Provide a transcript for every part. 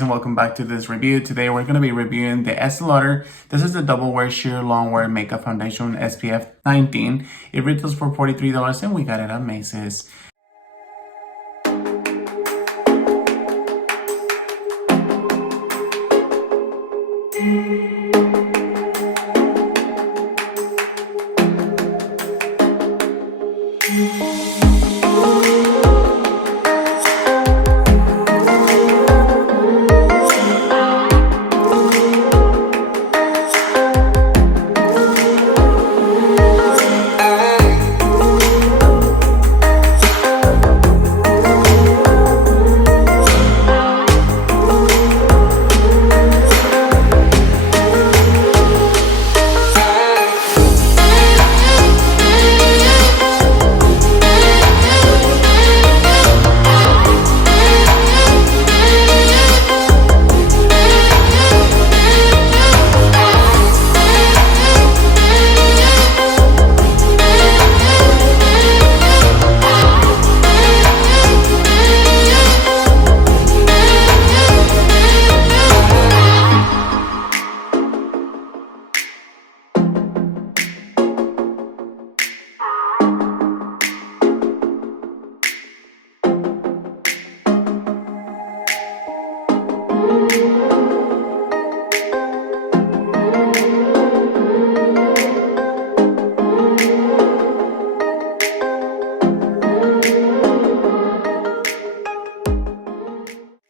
And welcome back to this review. Today we're going to be reviewing the Estee Lauder. This is the Double Wear Sheer Long Wear Makeup Foundation SPF 19. It retails for $43 and we got it at Macy's.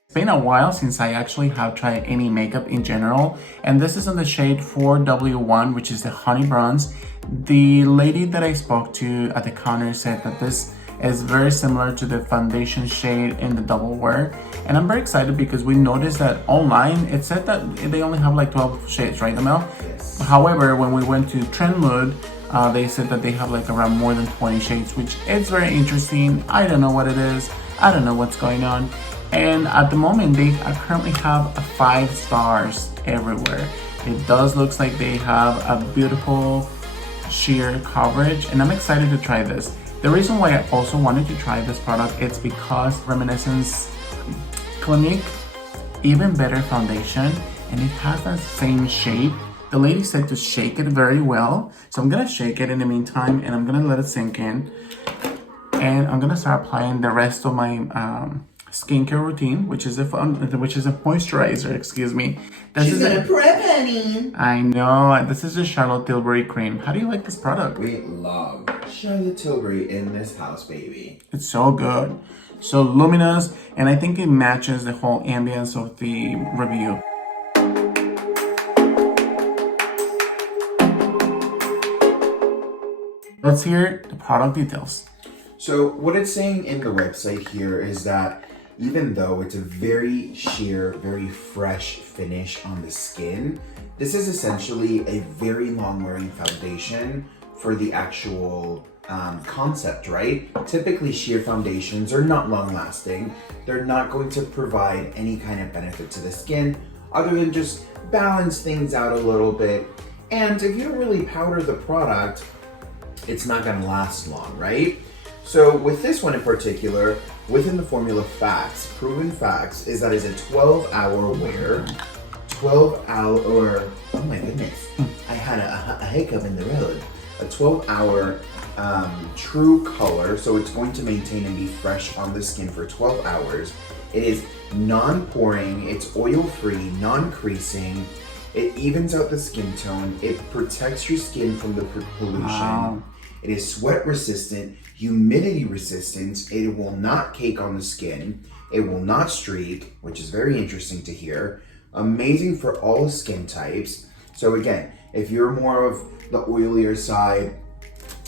It's been a while since I actually have tried any makeup in general, and this is in the shade 4W1, which is the honey bronze. The lady that I spoke to at the counter said that this is very similar to the foundation shade in the Double Wear, and I'm very excited because we noticed that online it said that they only have like 12 shades, right, Amel? Yes. However, when we went to Trendmood, they said that they have like around more than 20 shades, which is very interesting. I don't know what it is. I don't know what's going on. And at the moment, they currently have 5 stars everywhere. It does look like they have a beautiful sheer coverage, and I'm excited to try this. The reason why I also wanted to try this product is because Reminiscence Clinique, even better foundation, and it has that same shape. The lady said to shake it very well, so I'm gonna shake it in the meantime, and I'm gonna let it sink in, and I'm gonna start applying the rest of my skincare routine, which is a moisturizer. Excuse me. She's gonna prep, honey. I know. This is the Charlotte Tilbury cream. How do you like this product? We love Charlotte Tilbury in this house, baby. It's so good, so luminous, and I think it matches the whole ambience of the review. Let's hear the product details. So what it's saying in the website here is that even though it's a very sheer, very fresh finish on the skin, this is essentially a very long-wearing foundation for the actual concept, right? Typically, sheer foundations are not long-lasting. They're not going to provide any kind of benefit to the skin other than just balance things out a little bit. And if you don't really powder the product, it's not gonna last long, right? So with this one in particular, within the formula facts, proven facts, is that it's a 12-hour wear. 12-hour, oh my goodness, I had a hiccup in the road. A 12-hour true color, so it's going to maintain and be fresh on the skin for 12 hours. It is non-poring, it's oil-free, non-creasing. It evens out the skin tone. It protects your skin from the pollution. Wow. It is sweat resistant, humidity resistant. It will not cake on the skin. It will not streak, which is very interesting to hear. Amazing for all skin types. So again, if you're more of the oilier side,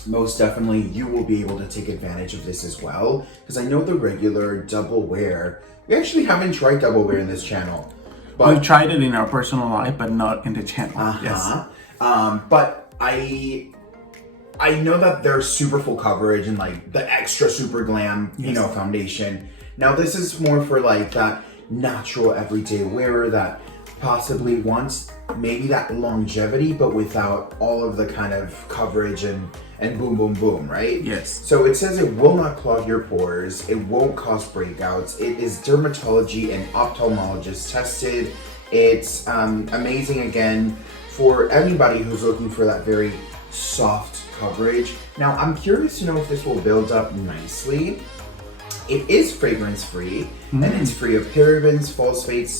most definitely you will be able to take advantage of this as well. Because I know the regular Double Wear, we actually haven't tried Double Wear in this channel. But we've tried it in our personal life, but not in the channel. Yes. But I know that they're super full coverage and like the extra super glam, you know, foundation. Now this is more for like that natural everyday wearer that possibly wants maybe that longevity, but without all of the kind of coverage and boom, boom, boom, right? Yes. So it says it will not clog your pores. It won't cause breakouts. It is dermatology and ophthalmologist tested. It's amazing again for anybody who's looking for that very soft coverage. Now, I'm curious to know if this will build up nicely. It is fragrance free and it's free of parabens, phosphates,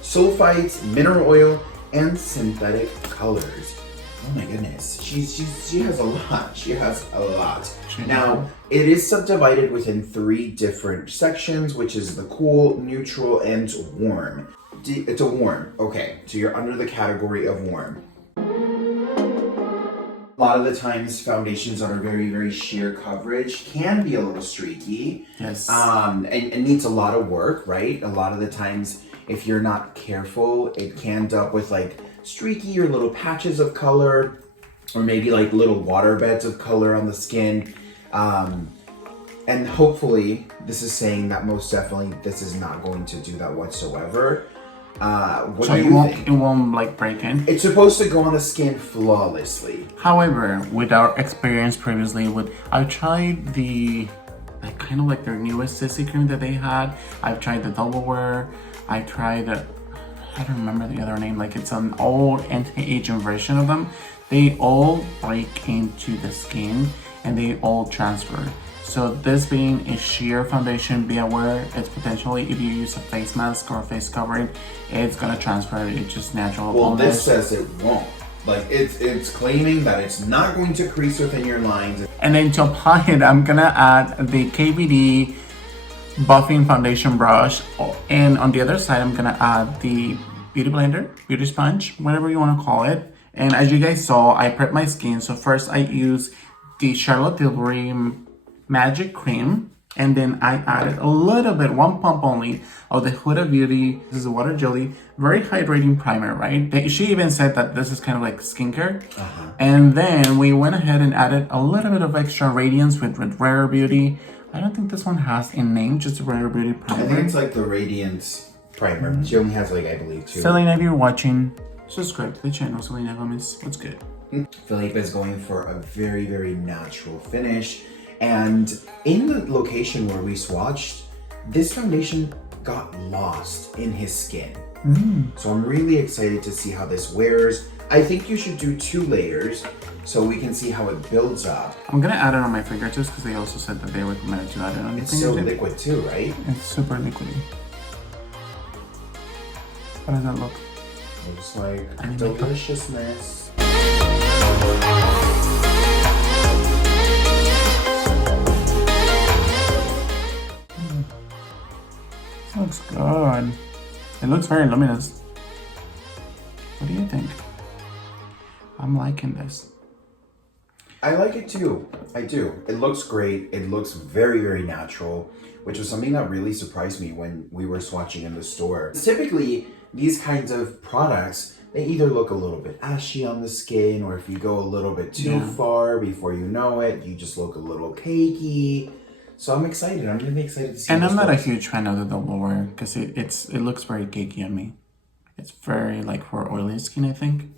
sulfites, mineral oil, and synthetic colors. Oh my goodness, she has a lot. She has a lot. Now, it is subdivided within 3 different sections, which is the cool, neutral, and warm. It's a warm. Okay, so you're under the category of warm. A lot of the times, foundations that are very, very sheer coverage can be a little streaky. Yes. And needs a lot of work, right? A lot of the times, if you're not careful, it can end up with like streaky or little patches of color, or maybe like little water beds of color on the skin. And hopefully, this is saying that most definitely this is not going to do that whatsoever. What So do it you won't, think? it won't like break in. It's supposed to go on the skin flawlessly. However, with our experience previously, I've tried the like kind of like their newest CC cream that they had. I've tried the double wear. I tried I don't remember the other name. Like it's an old anti-aging version of them. They all break into the skin and they all transfer. So this being a sheer foundation, be aware it's potentially, if you use a face mask or a face covering, it's gonna transfer. It's just natural. Well, this says it won't. Like it's claiming that it's not going to crease within your lines. And then to apply it, I'm gonna add the KVD buffing foundation brush, and on the other side, I'm gonna add the beauty blender, beauty sponge, whatever you wanna call it. And as you guys saw, I prepped my skin. So first I use the Charlotte Tilbury Magic Cream, and then I added a little bit, 1 pump only, of the Huda Beauty. This is a water jelly, very hydrating primer, right? She even said that this is kind of like skincare. And then we went ahead and added a little bit of extra radiance with Rare Beauty. I don't think this one has a name, just a Rare Beauty primer. I think it's like the Radiance primer. She only has like, I believe, 2. Selena, if you're watching, subscribe to the channel. Selena Gomez, what's good? Felipe is going for a very, very natural finish. And in the location where we swatched, this foundation got lost in his skin. So I'm really excited to see how this wears. I think you should do 2 layers so we can see how it builds up. I'm gonna add it on my fingertips because they also said that they recommended to add it on your It's so fingertips. liquid too, right? It's super liquidy. How does that look? Looks like I need makeup. deliciousness. This looks good. It looks very luminous. What do you think? I'm liking this. I like it too. I do. It looks great. It looks very, very natural, which was something that really surprised me when we were swatching in the store. Typically, these kinds of products, they either look a little bit ashy on the skin, or if you go a little bit too far, before you know it, you just look a little cakey. So I'm excited. I'm really excited to see. And this I'm not a looks. huge fan of the double wear because it looks very cakey on me. It's very like for oily skin, I think.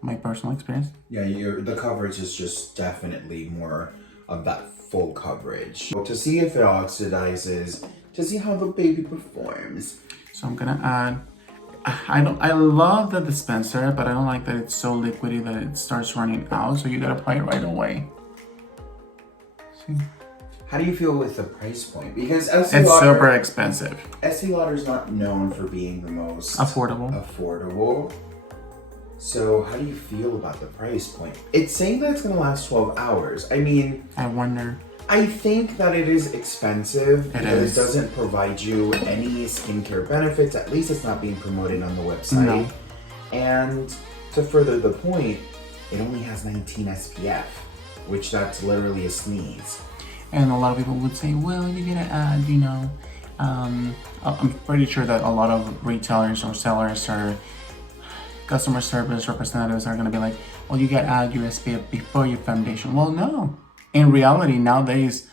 My personal experience. Yeah, the coverage is just definitely more of that full coverage. So to see if it oxidizes, to see how the baby performs. So I'm gonna add. I love the dispenser, but I don't like that it's so liquidy that it starts running out. So you gotta apply it right away. See? How do you feel with the price point? Because It's super expensive. Estee Lauder is not known for being the most Affordable. So how do you feel about the price point? It's saying that it's going to last 12 hours. I mean, I wonder. I think that it is expensive because is. it doesn't provide you any skincare benefits. At least it's not being promoted on the website. No. And to further the point, it only has 19 SPF, which that's literally a sneeze. And a lot of people would say, well, you gotta add, you know, I'm pretty sure that a lot of retailers or sellers or customer service representatives are gonna be like, well, you gotta add your SPF before your foundation. Well, no. In reality, nowadays,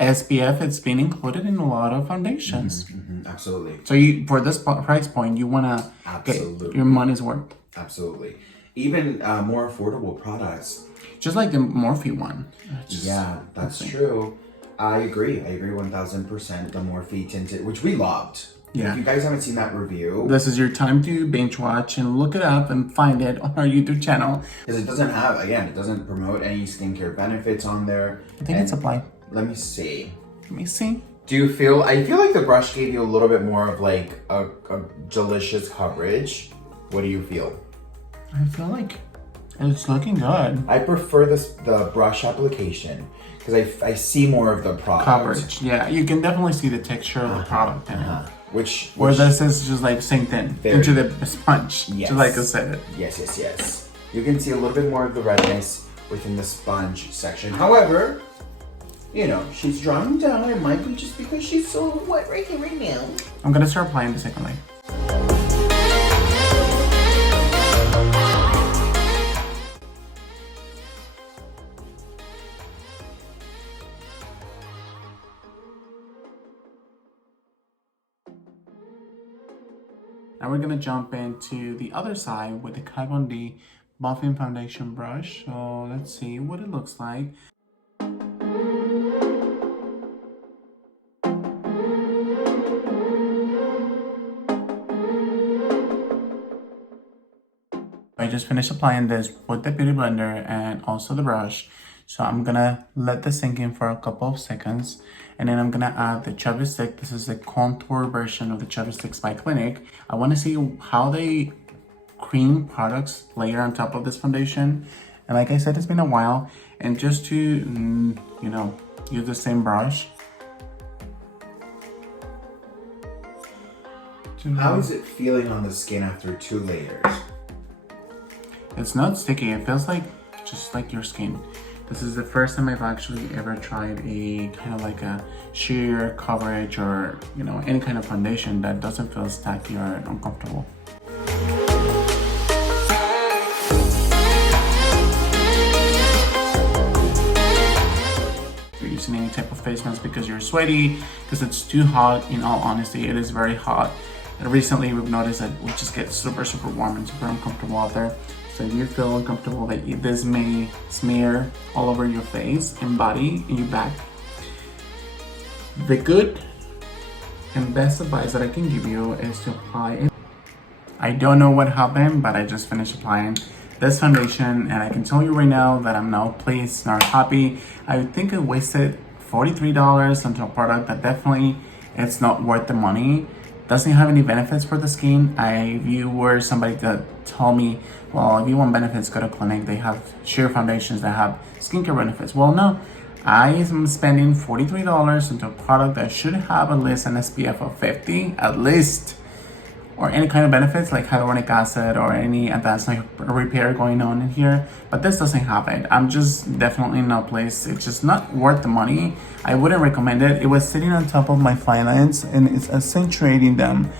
SPF, it's been included in a lot of foundations. Absolutely. So you, for this price point, you want to get Absolutely. your money's worth. Absolutely. Even more affordable products. Just like the Morphe one. Yeah, that's true. I agree 1000%. The Morphe tinted, which we loved. Yeah. If you guys haven't seen that review, This is your time to binge watch and look it up and find it on our YouTube channel. because it doesn't have, again, it doesn't promote any skincare benefits on there. I think it's applied. Let me see. Let me see. Do you feel, I feel like the brush gave you a little bit more of like a delicious coverage. What do you feel? I feel like it's looking good. I prefer the brush application because I see more of the product. Coverage. Yeah, you can definitely see the texture of the product in it. Which Where this is just like synced in Very- into the sponge. Yes. Just like I said. Yes. You can see a little bit more of the redness within the sponge section. However, you know, she's drying down. It might be just because she's so wet right here, right now. I'm gonna start applying the second layer. Now we're gonna jump into the other side with the Kat Von D Buffing Foundation brush. So let's see what it looks like. I just finished applying this with the Beauty Blender and also the brush. So I'm gonna let this sink in for a couple of seconds. And then I'm gonna add the Chubby Stick. This is the contour version of the Chubby Sticks by Clinique. I wanna see how they cream products layer on top of this foundation. And like I said, it's been a while. And just to, you know, use the same brush. How is it feeling on the skin after 2 layers? It's not sticky. It feels like just like your skin. This is the first time I've actually ever tried a kind of like a sheer coverage or, you know, any kind of foundation that doesn't feel tacky or uncomfortable. If you're using any type of face mask because you're sweaty, because it's too hot, in all honesty, it is very hot. And recently we've noticed that we just get super warm and super uncomfortable out there. So if you feel uncomfortable that this may smear all over your face and body and your back, the good and best advice that I can give you is to apply it. I don't know what happened, but I just finished applying this foundation and I can tell you right now that I'm not pleased nor happy. I think I wasted $43 onto a product that definitely it's not worth the money. Doesn't have any benefits for the skin. If you were somebody that told me, well, if you want benefits, go to Clinique. They have sheer foundations that have skincare benefits. Well, no. I am spending $43 into a product that should have at least an SPF of 50, at least, or any kind of benefits like hyaluronic acid or any advanced repair going on in here. But this doesn't have it. I'm just definitely not pleased. It's just not worth the money. I wouldn't recommend it. It was sitting on top of my fine lines and it's accentuating them.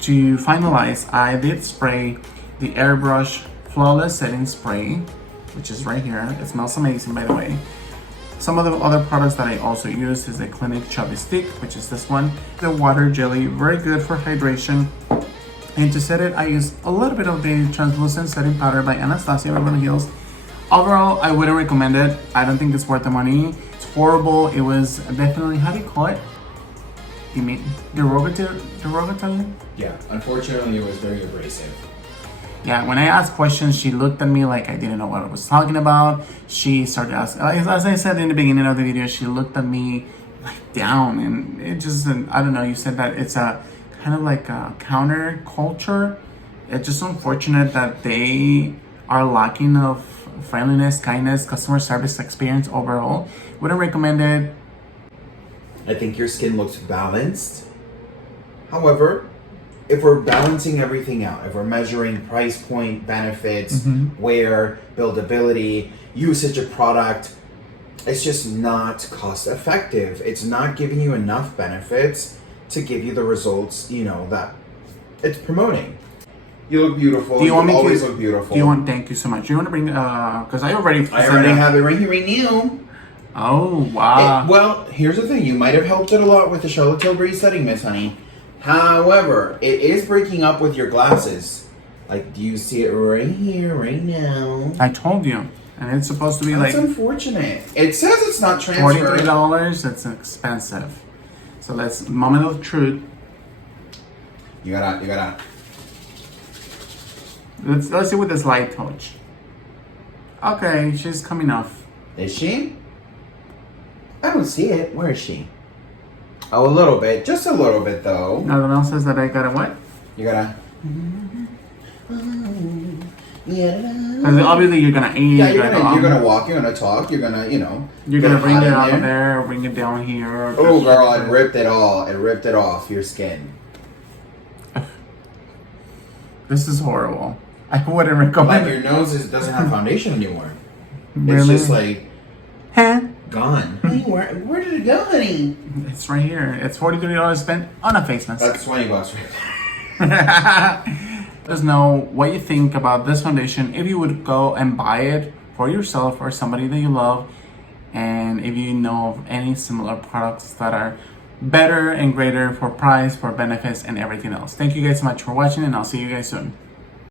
To finalize, I did spray the Airbrush Flawless Setting Spray, which is right here. It smells amazing, by the way. Some of the other products that I also use is the Clinique Chubby Stick, which is this one. The water jelly, very good for hydration. And to set it, I use a little bit of the translucent setting powder by Anastasia Beverly Hills. Overall, I wouldn't recommend it. I don't think it's worth the money. It's horrible. It was definitely, how do you call it? You mean derogatory? Yeah, unfortunately it was very abrasive. Yeah, when I asked questions, she looked at me like I didn't know what I was talking about. She started asking, as I said in the beginning of the video, she looked at me like down and it just, I don't know, you said that it's a kind of like a counter culture. It's just unfortunate that they are lacking of friendliness, kindness, customer service experience overall. Wouldn't recommend it. I think your skin looks balanced. However, if we're balancing everything out, if we're measuring price point, benefits, wear, buildability, usage of product, it's just not cost effective. It's not giving you enough benefits to give you the results, you know, that it's promoting. You look beautiful. Do you want me always to, look beautiful. Do you want, thank you so much. Do you want to bring, because I already have it right here right now. Oh, wow. Well, here's the thing. You might have helped it a lot with the Charlotte Tilbury setting, Miss Honey. However, it is breaking up with your glasses. Like, do you see it right here, right now? I told you. And it's supposed to be That's like unfortunate. It says it's not transferred. $43. That's expensive. So let's, moment of truth. You gotta. Let's see with this light touch. Okay, she's coming off. Is she? I don't see it. Where is she? Oh, a little bit. Just a little bit, though. Nothing else says that I gotta what? You gotta. Because obviously you're gonna eat. Yeah, you're gonna walk. You're gonna talk. You're gonna, You're gonna get bring hot it in up there, or bring it down here. Or Oh, girl, it ripped it all. It ripped it off your skin. This is horrible. I wouldn't recommend Like it. your nose doesn't have foundation anymore. Really? It's just like Huh? gone. Honey, where did it go, honey? It's right here. It's $43 spent on a face mask. That's $20 right there. Let us know what you think about this foundation. If you would go and buy it for yourself or somebody that you love, and if you know of any similar products that are better and greater for price, for benefits, and everything else. Thank you guys so much for watching, and I'll see you guys soon.